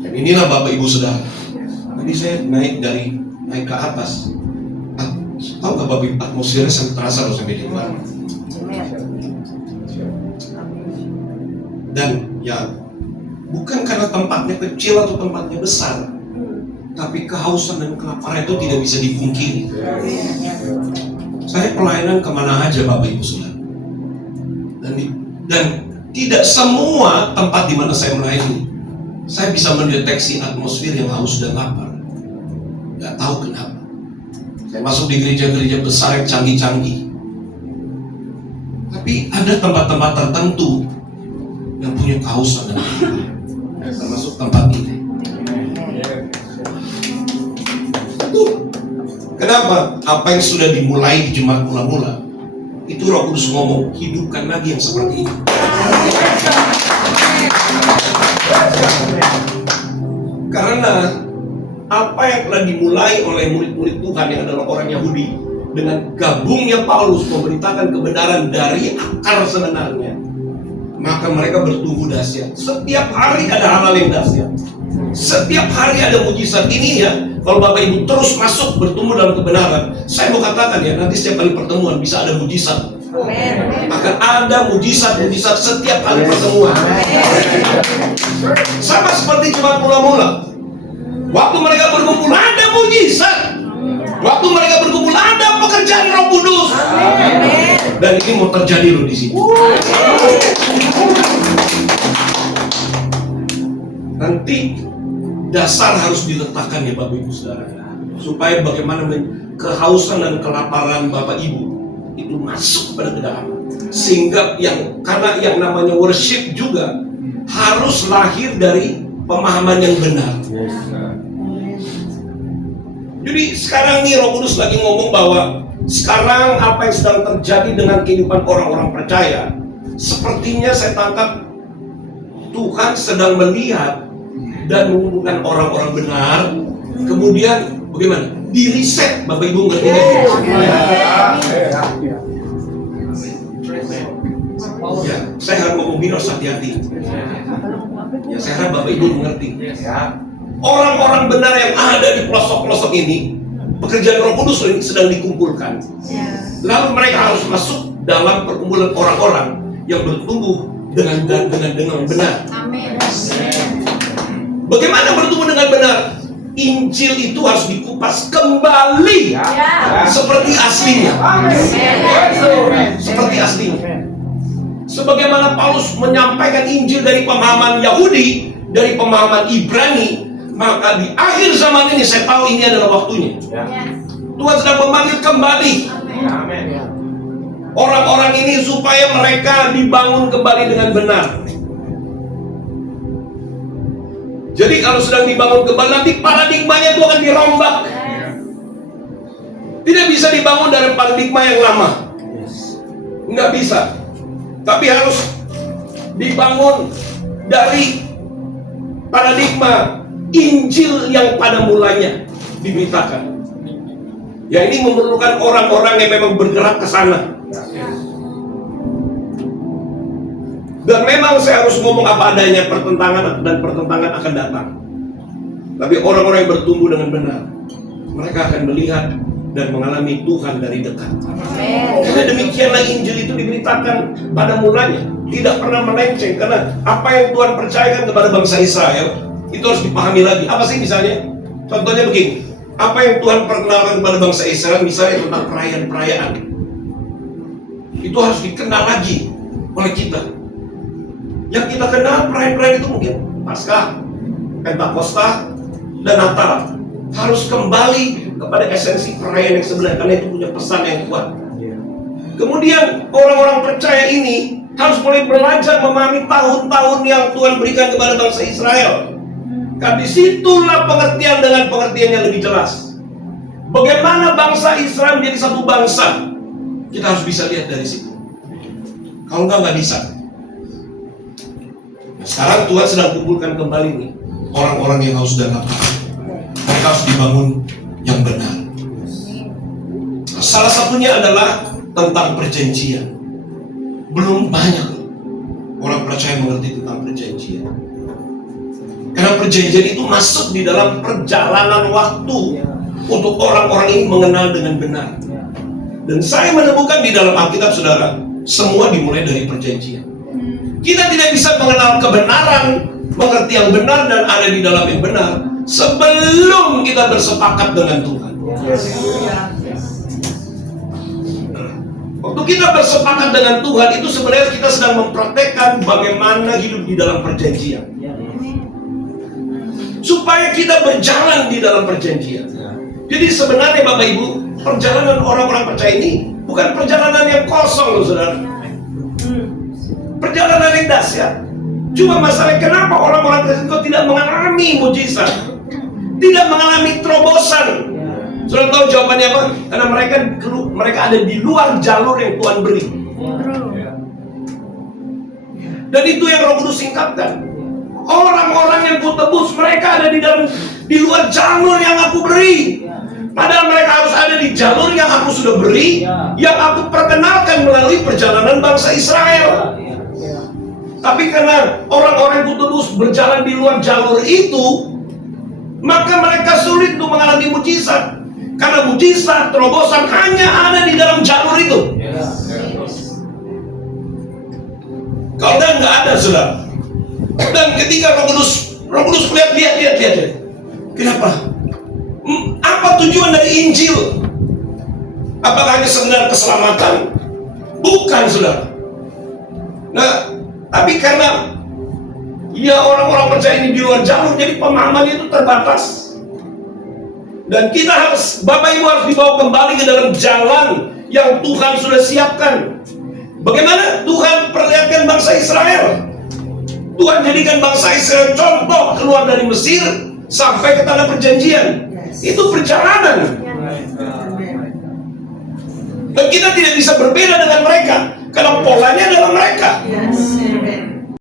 Dan inilah Bapak Ibu Saudara. Tadi saya naik ke atas. Tahu nggak Bapak Ibu, atmosfernya sangat terasa loh sampai di luar. Dan ya, bukan karena tempatnya kecil atau tempatnya besar, tapi kehausan dan kelaparan itu tidak bisa dipungkiri. Saya pelayanan kemana aja Bapak Ibu Saudara. Dan tidak semua tempat di mana saya melayani, saya bisa mendeteksi atmosfer yang haus dan lapar. Gak tahu kenapa. Saya masuk di gereja-gereja besar yang canggih-canggih, tapi ada tempat-tempat tertentu yang punya kehausan dan lapar, termasuk tempat ini. Kenapa? Apa yang sudah dimulai di jemaat mula-mula, itu Roh Kudus ngomong, hidupkan lagi yang seperti ini. Karena apa yang telah dimulai oleh murid-murid Tuhan yang adalah orang Yahudi, dengan gabungnya Paulus memberitakan kebenaran dari akar sebenarnya, maka mereka bertumbuh dahsyat. Setiap hari ada hal-hal yang dahsyat. Setiap hari ada mujizat. Ini ya, kalau Bapak Ibu terus masuk bertumbuh dalam kebenaran, saya mau katakan ya, nanti setiap kali pertemuan bisa ada mujizat. Akan ada mujizat-mujizat setiap kali pertemuan. Sama seperti jemaat mula-mula. Waktu mereka berkumpul ada mujizat. Waktu mereka berkumpul ada pekerjaan Roh Kudus. Dan ini mau terjadi loh di sini. Nanti dasar harus diletakkan ya Bapak Ibu Saudara, supaya bagaimana kehausan dan kelaparan Bapak Ibu itu masuk pada kedalaman, sehingga karena yang namanya worship juga harus lahir dari pemahaman yang benar. Jadi sekarang nih Roh Kudus lagi ngomong bahwa sekarang apa yang sedang terjadi dengan kehidupan orang-orang percaya, sepertinya saya tangkap Tuhan sedang melihat dan mengumpulkan orang-orang benar, kemudian bagaimana? Di-reset, Bapak Ibu ngerti kan? Ya, saya harap ngomong harus hati-hati. Ya, saya harap Bapak Ibu mengerti. Orang-orang benar yang ada di pelosok-pelosok ini, pekerjaan Roh Kudus ini sedang dikumpulkan. Lalu mereka harus masuk dalam perkumpulan orang-orang yang bertumbuh dengan benar. Amin. Bagaimana bertumbuh dengan benar? Injil itu harus dikupas kembali seperti aslinya. Seperti aslinya. Sebagaimana Paulus menyampaikan Injil dari pemahaman Yahudi, dari pemahaman Ibrani, maka di akhir zaman ini saya tahu ini adalah waktunya. Tuhan sedang memanggil kembali orang-orang ini supaya mereka dibangun kembali dengan benar. Jadi kalau sedang dibangun kembali, nanti paradigmanya itu akan dirombak. Tidak bisa dibangun dari paradigma yang lama. Nggak bisa. Tapi harus dibangun dari paradigma Injil yang pada mulanya diberitakan. Ya, ini memerlukan orang-orang yang memang bergerak ke sana. Dan memang saya harus ngomong apa adanya, pertentangan dan pertentangan akan datang. Tapi orang-orang yang bertumbuh dengan benar, mereka akan melihat dan mengalami Tuhan dari dekat. Karena demikianlah Injil itu diberitakan pada mulanya, tidak pernah melenceng. Karena apa yang Tuhan percayakan kepada bangsa Israel itu harus dipahami lagi. Apa sih misalnya? Contohnya begini, apa yang Tuhan perkenalkan kepada bangsa Israel, misalnya tentang perayaan-perayaan, itu harus dikenal lagi oleh kita. Yang kita kenal perayaan-perayaan itu mungkin Paskah, Pentakosta, dan Natal. Harus kembali kepada esensi perayaan yang sebenarnya, karena itu punya pesan yang kuat. Kemudian orang-orang percaya ini harus mulai belajar memahami tahun-tahun yang Tuhan berikan kepada bangsa Israel. Karena disitulah pengertian dengan pengertian yang lebih jelas. Bagaimana bangsa Israel menjadi satu bangsa, kita harus bisa lihat dari situ. Kalau nggak bisa. Nah, sekarang Tuhan sedang kumpulkan kembali nih orang-orang yang haus dan lapar. Mereka harus dibangun yang benar. Nah, salah satunya adalah tentang perjanjian. Belum banyak orang percaya mengerti tentang perjanjian. Karena perjanjian itu masuk di dalam perjalanan waktu untuk orang-orang ini mengenal dengan benar. Dan saya menemukan di dalam Alkitab, saudara, semua dimulai dari perjanjian. Kita tidak bisa mengenal kebenaran, mengerti yang benar dan ada di dalam yang benar sebelum kita bersepakat dengan Tuhan. Waktu kita bersepakat dengan Tuhan, itu sebenarnya kita sedang mempraktekkan bagaimana hidup di dalam perjanjian. Supaya kita berjalan di dalam perjanjian. Jadi sebenarnya Bapak Ibu, perjalanan orang-orang percaya ini bukan perjalanan yang kosong loh, saudara. Perjalanan yang dahsyat. Cuma masalahnya kenapa orang-orang Kristen kok tidak mengalami mujizat, tidak mengalami terobosan. Saudara tahu jawabannya apa? Karena mereka ada di luar jalur yang Tuhan beri. Dan itu yang Roh Kudus singkapkan. Orang-orang yang ku tebus, mereka ada di luar jalur yang aku beri. Padahal mereka harus ada di jalur yang aku sudah beri, yang aku perkenalkan melalui perjalanan bangsa Israel. Tapi karena orang-orang yang ku tebus berjalan di luar jalur itu, maka mereka sulit untuk mengalami mujizat. Karena mujizat, terobosan hanya ada di dalam jalur itu. Kalau nggak ada, saudara. Dan ketika Roh Kudus lihat. Kenapa? Apa tujuan dari Injil? Apakah hanya sekedar keselamatan? Bukan, saudara. Nah, tapi karena orang-orang percaya ini di luar jalur, jadi pemahamannya itu terbatas. Dan kita harus, Bapak Ibu harus dibawa kembali ke dalam jalan yang Tuhan sudah siapkan. Bagaimana Tuhan perlihatkan bangsa Israel? Tuhan jadikan bangsa Israel contoh keluar dari Mesir sampai ke tanah perjanjian. Itu perjalanan. Dan kita tidak bisa berbeda dengan mereka.